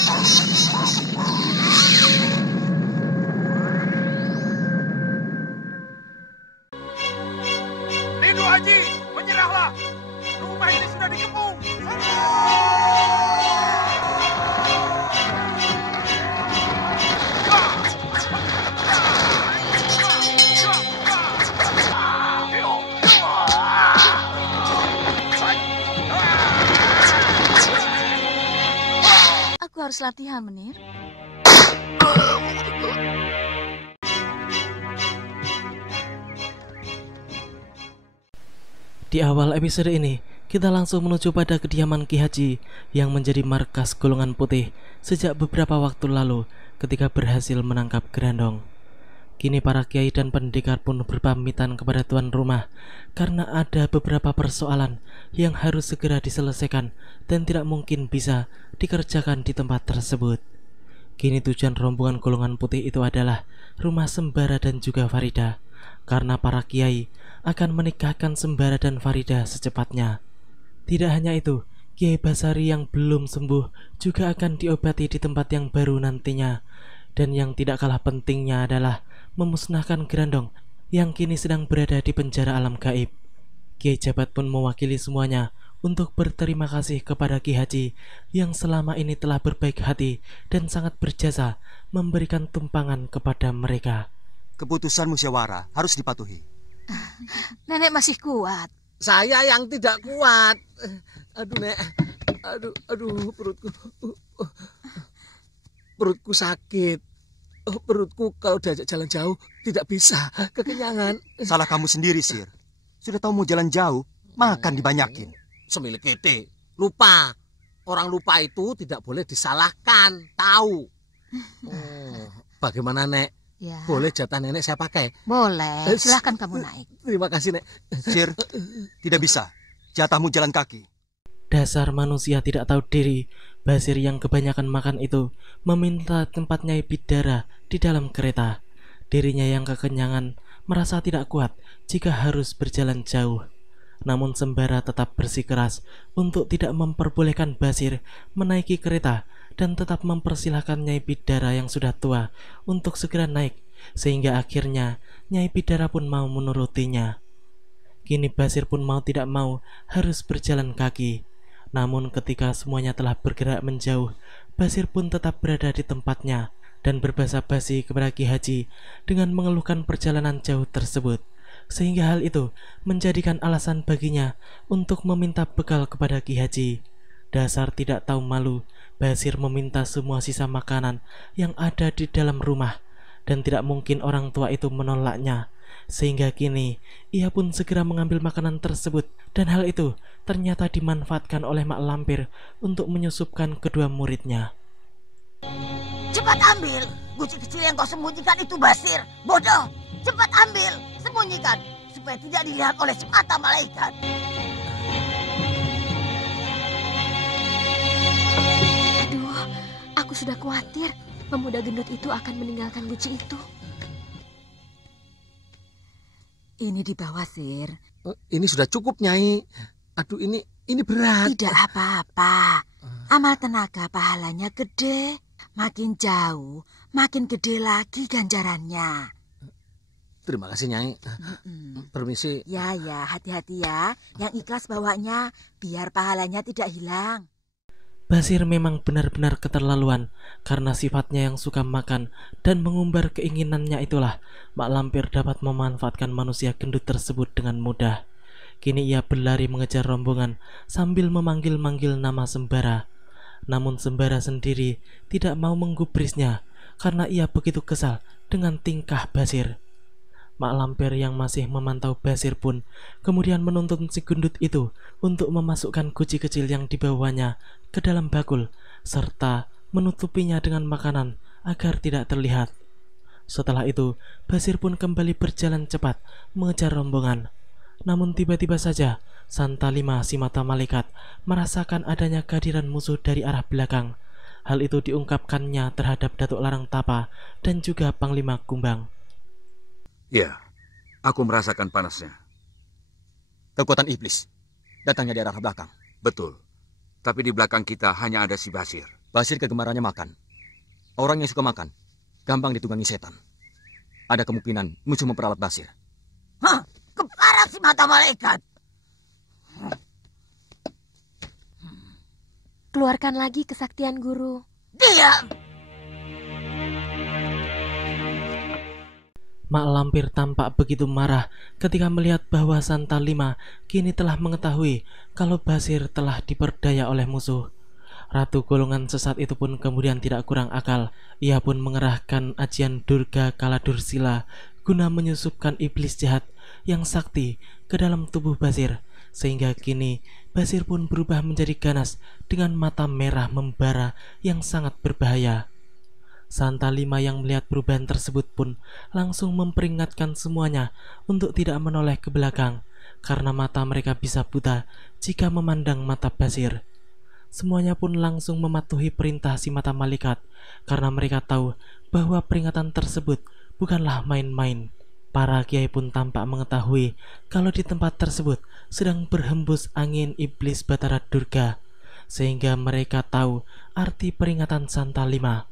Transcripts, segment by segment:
Rindu Haji, menyerahlah. Rumah ini sudah dikepung. Aku harus latihan, Menir. Di awal episode ini, kita langsung menuju pada kediaman Ki Haji yang menjadi markas golongan putih sejak beberapa waktu lalu ketika berhasil menangkap Grandong. Kini para kiai dan pendekar pun berpamitan kepada tuan rumah karena ada beberapa persoalan yang harus segera diselesaikan dan tidak mungkin bisa dikerjakan di tempat tersebut. Kini tujuan rombongan golongan putih itu adalah rumah Sembara dan juga Farida, karena para kiai akan menikahkan Sembara dan Farida secepatnya. Tidak hanya itu, Kiai Basari yang belum sembuh juga akan diobati di tempat yang baru nantinya. Dan yang tidak kalah pentingnya adalah memusnahkan Grandong yang kini sedang berada di penjara alam gaib. Kiai Jabat pun mewakili semuanya untuk berterima kasih kepada Ki Haji yang selama ini telah berbaik hati dan sangat berjasa memberikan tumpangan kepada mereka. Keputusan musyawarah harus dipatuhi. Nenek masih kuat. Saya yang tidak kuat. Aduh, Nek. Aduh, perutku. Perutku sakit. Perutku kalau diajak jalan jauh tidak bisa, kekenyangan. Salah kamu sendiri, Sir. Sudah tahu mau jalan jauh, makan dibanyakin. Semilik kete. Lupa. Orang lupa itu tidak boleh disalahkan. Tahu. Bagaimana, Nek? Ya. Boleh jatah nenek saya pakai? Boleh, silahkan kamu naik. Terima kasih, Nek. Sir, tidak bisa. Jatahmu jalan kaki. Dasar manusia tidak tahu diri. Basir yang kebanyakan makan itu meminta tempat Nyai Bidara di dalam kereta. Dirinya yang kekenyangan merasa tidak kuat jika harus berjalan jauh. Namun Sembara tetap bersikeras untuk tidak memperbolehkan Basir menaiki kereta dan tetap mempersilahkan Nyai Bidara yang sudah tua untuk segera naik, sehingga akhirnya Nyai Bidara pun mau menurutinya. Kini Basir pun mau tidak mau harus berjalan kaki. Namun ketika semuanya telah bergerak menjauh, Basir pun tetap berada di tempatnya dan berbasa-basi kepada Ki Haji dengan mengeluhkan perjalanan jauh tersebut, sehingga hal itu menjadikan alasan baginya untuk meminta bekal kepada Ki Haji. Dasar tidak tahu malu, Basir meminta semua sisa makanan yang ada di dalam rumah, dan tidak mungkin orang tua itu menolaknya. Sehingga kini ia pun segera mengambil makanan tersebut, dan hal itu ternyata dimanfaatkan oleh Mak Lampir untuk menyusupkan kedua muridnya. Cepat ambil, guci kecil yang kau sembunyikan itu, Basir. Bodoh, cepat ambil, sembunyikan, supaya tidak dilihat oleh semata malaikat. Aduh, aku sudah khawatir pemuda gendut itu akan meninggalkan guci itu. Ini di bawah, Sir. Ini sudah cukup, Nyai. Aduh, ini berat. Tidak apa-apa. Amal tenaga pahalanya gede. Makin jauh, makin gede lagi ganjarannya. Terima kasih, Nyai. Permisi. Ya, hati-hati ya. Yang ikhlas bawanya, biar pahalanya tidak hilang. Basir memang benar-benar keterlaluan. Karena sifatnya yang suka makan dan mengumbar keinginannya itulah Mak Lampir dapat memanfaatkan manusia gendut tersebut dengan mudah. Kini ia berlari mengejar rombongan sambil memanggil-manggil nama Sembara. Namun Sembara sendiri tidak mau menggubrisnya karena ia begitu kesal dengan tingkah Basir. Mak Lampir yang masih memantau Basir pun kemudian menuntun si gendut itu untuk memasukkan guci kecil yang dibawanya ke dalam bakul serta menutupinya dengan makanan agar tidak terlihat. Setelah itu, Basir pun kembali berjalan cepat mengejar rombongan. Namun tiba-tiba saja Santalima si mata malaikat merasakan adanya kehadiran musuh dari arah belakang. Hal itu diungkapkannya terhadap Datuk Larang Tapa dan juga Panglima Kumbang. Ya, aku merasakan panasnya. Kekuatan iblis datangnya di arah belakang. Betul. Tapi di belakang kita hanya ada si Basir. Basir kegemarannya makan. Orang yang suka makan, gampang ditunggangi setan. Ada kemungkinan musuh memperalat Basir. Hah? Keparat si mata malaikat. Keluarkan lagi kesaktian guru. Diam! Mak Lampir tampak begitu marah ketika melihat bahwa Santa Lima kini telah mengetahui kalau Basir telah diperdaya oleh musuh. Ratu golongan sesat itu pun kemudian tidak kurang akal. Ia pun mengerahkan ajian Durga Kaladursila guna menyusupkan iblis jahat yang sakti ke dalam tubuh Basir, sehingga kini Basir pun berubah menjadi ganas dengan mata merah membara yang sangat berbahaya. Santa Lima yang melihat perubahan tersebut pun langsung memperingatkan semuanya untuk tidak menoleh ke belakang, karena mata mereka bisa buta jika memandang mata Basir. Semuanya pun langsung mematuhi perintah si mata malaikat, karena mereka tahu bahwa peringatan tersebut bukanlah main-main. Para kiai pun tampak mengetahui kalau di tempat tersebut sedang berhembus angin iblis Batara Durga, sehingga mereka tahu arti peringatan Santa Lima.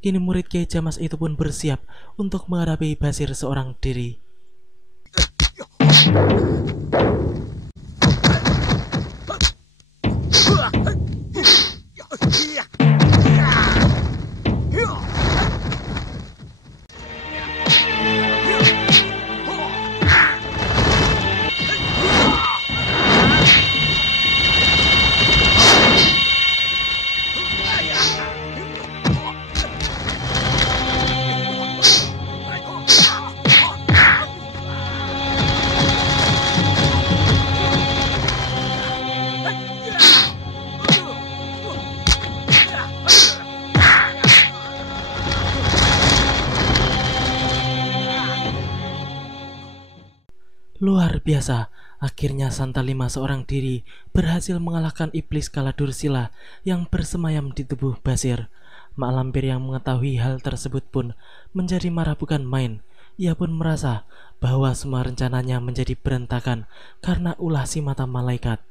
Kini murid Kiai Jamas itu pun bersiap untuk menghadapi Basir seorang diri. Luar biasa, akhirnya Santa Lima seorang diri berhasil mengalahkan iblis Kaladursila yang bersemayam di tubuh Basir. Mak Lampir yang mengetahui hal tersebut pun menjadi marah bukan main. Ia pun merasa bahwa semua rencananya menjadi berantakan karena ulah si mata malaikat.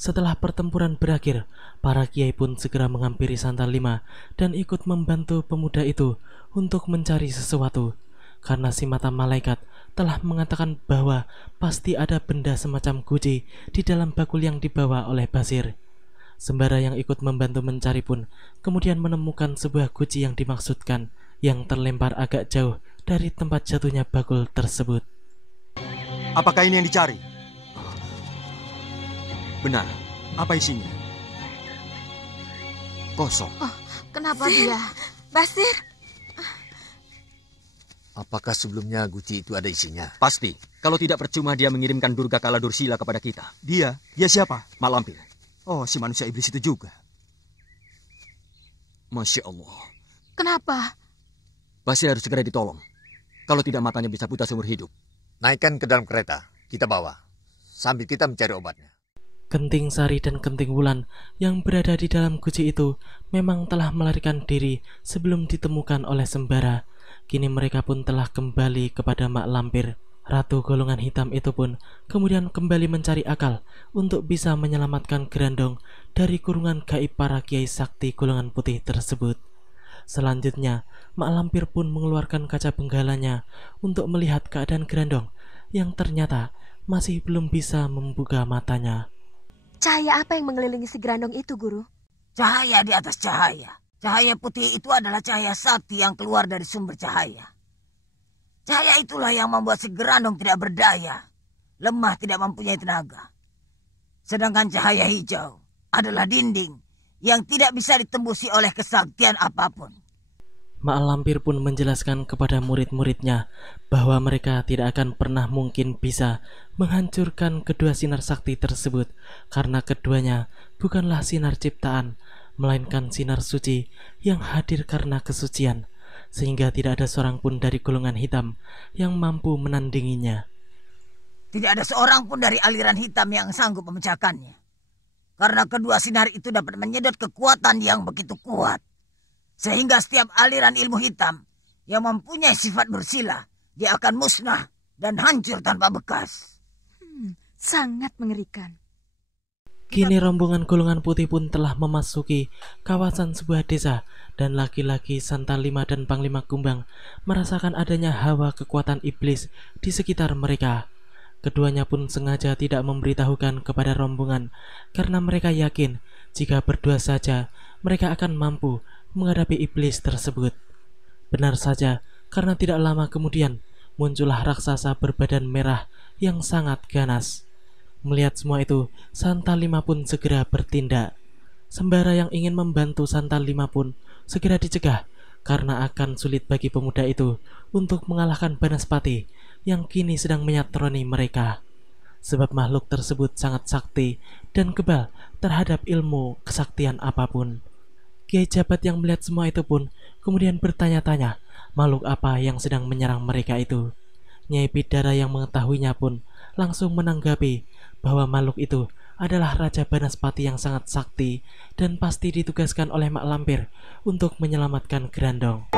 Setelah pertempuran berakhir, para kiai pun segera menghampiri Santa Lima dan ikut membantu pemuda itu untuk mencari sesuatu, karena si mata malaikat telah mengatakan bahwa pasti ada benda semacam guci di dalam bakul yang dibawa oleh Basir. Sembara yang ikut membantu mencari pun kemudian menemukan sebuah guci yang dimaksudkan yang terlempar agak jauh dari tempat jatuhnya bakul tersebut. Apakah ini yang dicari? Benar. Apa isinya? Kosong. Oh, kenapa dia? Basir? Apakah sebelumnya guci itu ada isinya? Pasti. Kalau tidak percuma dia mengirimkan Durga Kaladursila kepada kita. Dia siapa? Mak Lampir. Oh, si manusia iblis itu juga. Masya Allah. Kenapa? Basir harus segera ditolong. Kalau tidak matanya bisa buta seumur hidup. Naikkan ke dalam kereta, kita bawa. Sambil kita mencari obatnya. Kenting Sari dan Kenting Wulan yang berada di dalam guci itu memang telah melarikan diri sebelum ditemukan oleh Sembara. Kini mereka pun telah kembali kepada Mak Lampir. Ratu golongan hitam itu pun kemudian kembali mencari akal untuk bisa menyelamatkan Grandong dari kurungan gaib para kiai sakti golongan putih tersebut. Selanjutnya, Mak Lampir pun mengeluarkan kaca benggalanya untuk melihat keadaan Grandong yang ternyata masih belum bisa membuka matanya. Cahaya apa yang mengelilingi si Grandong itu, Guru? Cahaya di atas cahaya. Cahaya putih itu adalah cahaya sakti yang keluar dari sumber cahaya. Cahaya itulah yang membuat si Grandong tidak berdaya, lemah, tidak mempunyai tenaga. Sedangkan cahaya hijau adalah dinding yang tidak bisa ditembusi oleh kesaktian apapun. Mak Lampir pun menjelaskan kepada murid-muridnya bahwa mereka tidak akan pernah mungkin bisa menghancurkan kedua sinar sakti tersebut, karena keduanya bukanlah sinar ciptaan, melainkan sinar suci yang hadir karena kesucian, sehingga tidak ada seorang pun dari golongan hitam yang mampu menandinginya. Tidak ada seorang pun dari aliran hitam yang sanggup memecahkannya, karena kedua sinar itu dapat menyedot kekuatan yang begitu kuat, sehingga setiap aliran ilmu hitam yang mempunyai sifat bersila, dia akan musnah dan hancur tanpa bekas. Sangat mengerikan. Kini rombongan golongan putih pun telah memasuki kawasan sebuah desa, dan laki-laki Santa Lima dan Panglima Kumbang merasakan adanya hawa kekuatan iblis di sekitar mereka. Keduanya pun sengaja tidak memberitahukan kepada rombongan karena mereka yakin jika berdua saja mereka akan mampu menghadapi iblis tersebut. Benar saja, karena tidak lama kemudian muncullah raksasa berbadan merah yang sangat ganas. Melihat semua itu, Santa Lima pun segera bertindak. Sembara yang ingin membantu Santa Lima pun segera dicegah karena akan sulit bagi pemuda itu untuk mengalahkan Banaspati yang kini sedang menyatroni mereka. Sebab makhluk tersebut sangat sakti dan kebal terhadap ilmu kesaktian apapun. Kiai Jabat yang melihat semua itu pun kemudian bertanya-tanya makhluk apa yang sedang menyerang mereka itu. Nyai Bidara yang mengetahuinya pun langsung menanggapi bahwa makhluk itu adalah Raja Banaspati yang sangat sakti dan pasti ditugaskan oleh Mak Lampir untuk menyelamatkan Grandong.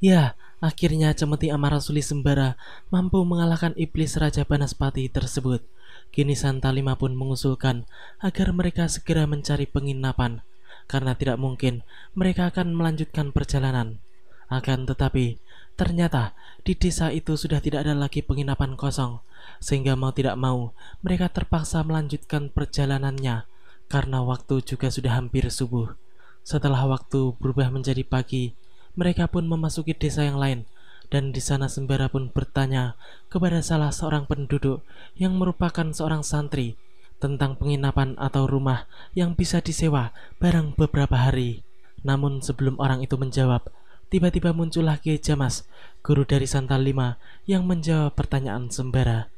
Ya, akhirnya Cemeti Amarasuli Sembara mampu mengalahkan iblis Raja Banaspati tersebut. Kini Santa Lima pun mengusulkan agar mereka segera mencari penginapan, karena tidak mungkin mereka akan melanjutkan perjalanan. Akan tetapi, ternyata di desa itu sudah tidak ada lagi penginapan kosong, sehingga mau tidak mau mereka terpaksa melanjutkan perjalanannya, karena waktu juga sudah hampir subuh. Setelah waktu berubah menjadi pagi, mereka pun memasuki desa yang lain, dan di sana Sembara pun bertanya kepada salah seorang penduduk yang merupakan seorang santri tentang penginapan atau rumah yang bisa disewa barang beberapa hari. Namun sebelum orang itu menjawab, tiba-tiba muncullah Kiai Jamas, guru dari Santa Lima, yang menjawab pertanyaan Sembara.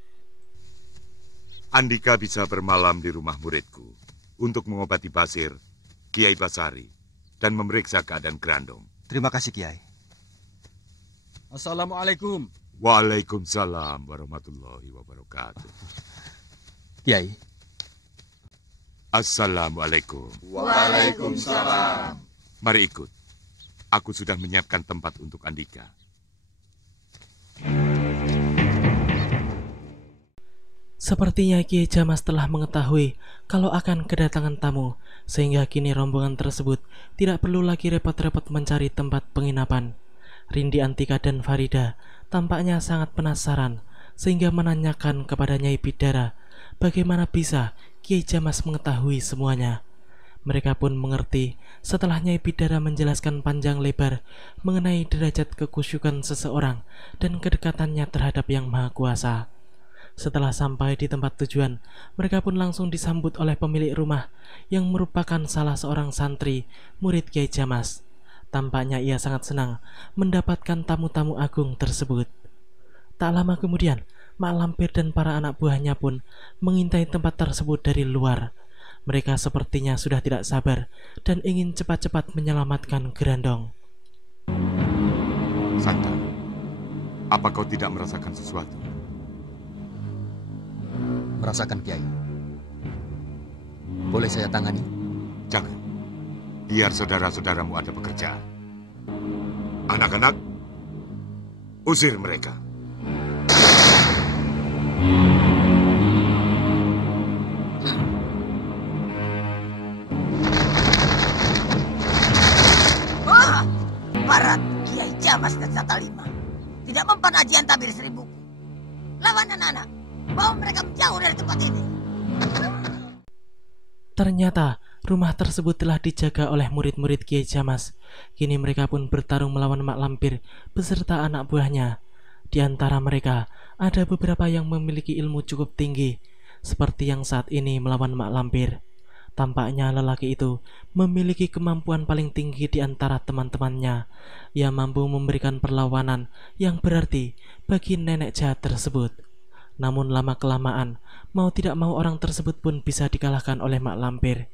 Andika bisa bermalam di rumah muridku untuk mengobati Basir, Kiai Basari, dan memeriksa keadaan Grandong. Terima kasih, Kiai. Assalamualaikum. Waalaikumsalam warahmatullahi wabarakatuh. Kiai. Assalamualaikum. Waalaikumsalam. Mari ikut. Aku sudah menyiapkan tempat untuk Andika. Sepertinya Kiai Jamas telah mengetahui kalau akan kedatangan tamu, sehingga kini rombongan tersebut tidak perlu lagi repot-repot mencari tempat penginapan. Rindi, Antika, dan Farida tampaknya sangat penasaran, sehingga menanyakan kepada Nyai Bidara bagaimana bisa Kiai Jamas mengetahui semuanya. Mereka pun mengerti setelah Nyai Bidara menjelaskan panjang lebar mengenai derajat kekusyukan seseorang dan kedekatannya terhadap Yang Maha Kuasa. Setelah sampai di tempat tujuan, mereka pun langsung disambut oleh pemilik rumah yang merupakan salah seorang santri murid Kiai Jamas. Tampaknya ia sangat senang mendapatkan tamu-tamu agung tersebut. Tak lama kemudian, Mak Lampir dan para anak buahnya pun mengintai tempat tersebut dari luar. Mereka sepertinya sudah tidak sabar dan ingin cepat-cepat menyelamatkan Grandong. Santa, apa kau tidak merasakan sesuatu? Merasakan, Kiai. Boleh saya tangani? Jangan. Biar saudara-saudaramu ada pekerjaan. Anak-anak, usir mereka. Barat Kiai Jamas dan Santa Lima tidak mempan ajian tabir 1000. Lawan anak-anak, bawa mereka menjauh dari tempat ini. Ternyata rumah tersebut telah dijaga oleh murid-murid Kiai Jamas. Kini mereka pun bertarung melawan Mak Lampir beserta anak buahnya. Di antara mereka ada beberapa yang memiliki ilmu cukup tinggi, seperti yang saat ini melawan Mak Lampir. Tampaknya lelaki itu memiliki kemampuan paling tinggi di antara teman-temannya. Ia mampu memberikan perlawanan yang berarti bagi nenek jahat tersebut. Namun lama-kelamaan, mau tidak mau orang tersebut pun bisa dikalahkan oleh Mak Lampir.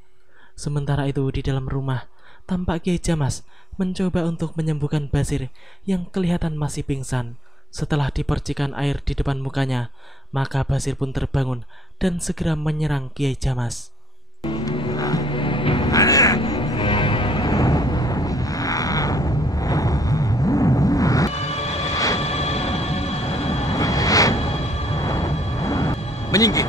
Sementara itu di dalam rumah, tampak Kiai Jamas mencoba untuk menyembuhkan Basir yang kelihatan masih pingsan. Setelah dipercikan air di depan mukanya, maka Basir pun terbangun dan segera menyerang Kiai Jamas. Menyingkir.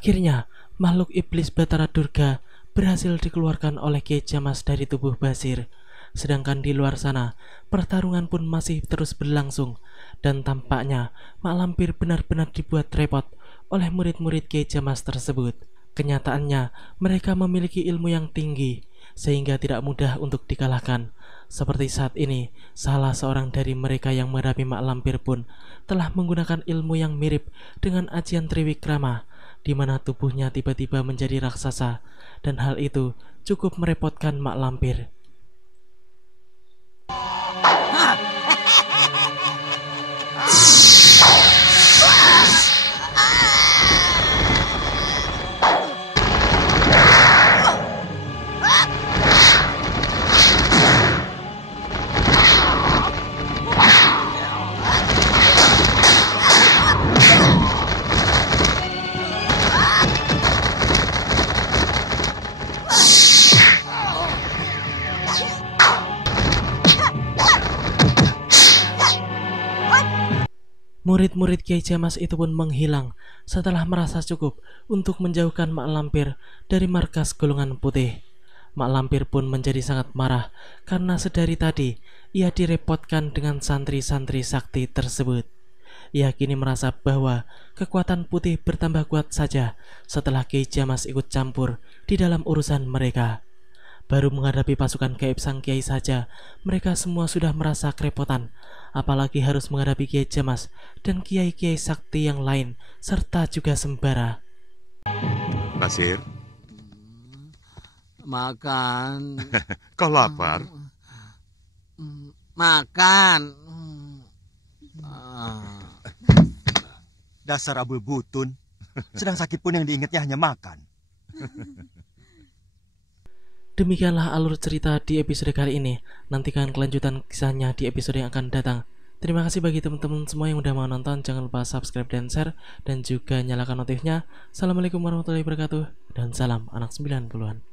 Akhirnya, makhluk iblis Batara Durga berhasil dikeluarkan oleh Kiai Jamas dari tubuh Basir. Sedangkan di luar sana, pertarungan pun masih terus berlangsung, dan tampaknya Mak Lampir benar-benar dibuat repot oleh murid-murid Kiai Jamas tersebut. Kenyataannya, mereka memiliki ilmu yang tinggi, sehingga tidak mudah untuk dikalahkan. Seperti saat ini, salah seorang dari mereka yang menghadapi Mak Lampir pun telah menggunakan ilmu yang mirip dengan ajian Triwikrama, di mana tubuhnya tiba-tiba menjadi raksasa, dan hal itu cukup merepotkan Mak Lampir. Murid-murid Kiai Jamas itu pun menghilang setelah merasa cukup untuk menjauhkan Mak Lampir dari markas golongan putih. Mak Lampir pun menjadi sangat marah karena sedari tadi ia direpotkan dengan santri-santri sakti tersebut. Ia kini merasa bahwa kekuatan putih bertambah kuat saja setelah Kiai Jamas ikut campur di dalam urusan mereka. Baru menghadapi pasukan gaib sang Kiai saja, mereka semua sudah merasa kerepotan, apalagi harus menghadapi Kiai Jamas dan kiai-kiai sakti yang lain, serta juga sembara. Basir, Makan. kau lapar? Makan. Dasar abul butun. Sedang sakit pun yang diingatnya hanya makan. Demikianlah alur cerita di episode kali ini. Nantikan kelanjutan kisahnya di episode yang akan datang. Terima kasih bagi teman-teman semua yang udah mau nonton. Jangan lupa subscribe dan share, dan juga nyalakan notifnya. Assalamualaikum warahmatullahi wabarakatuh, dan salam anak 90-an.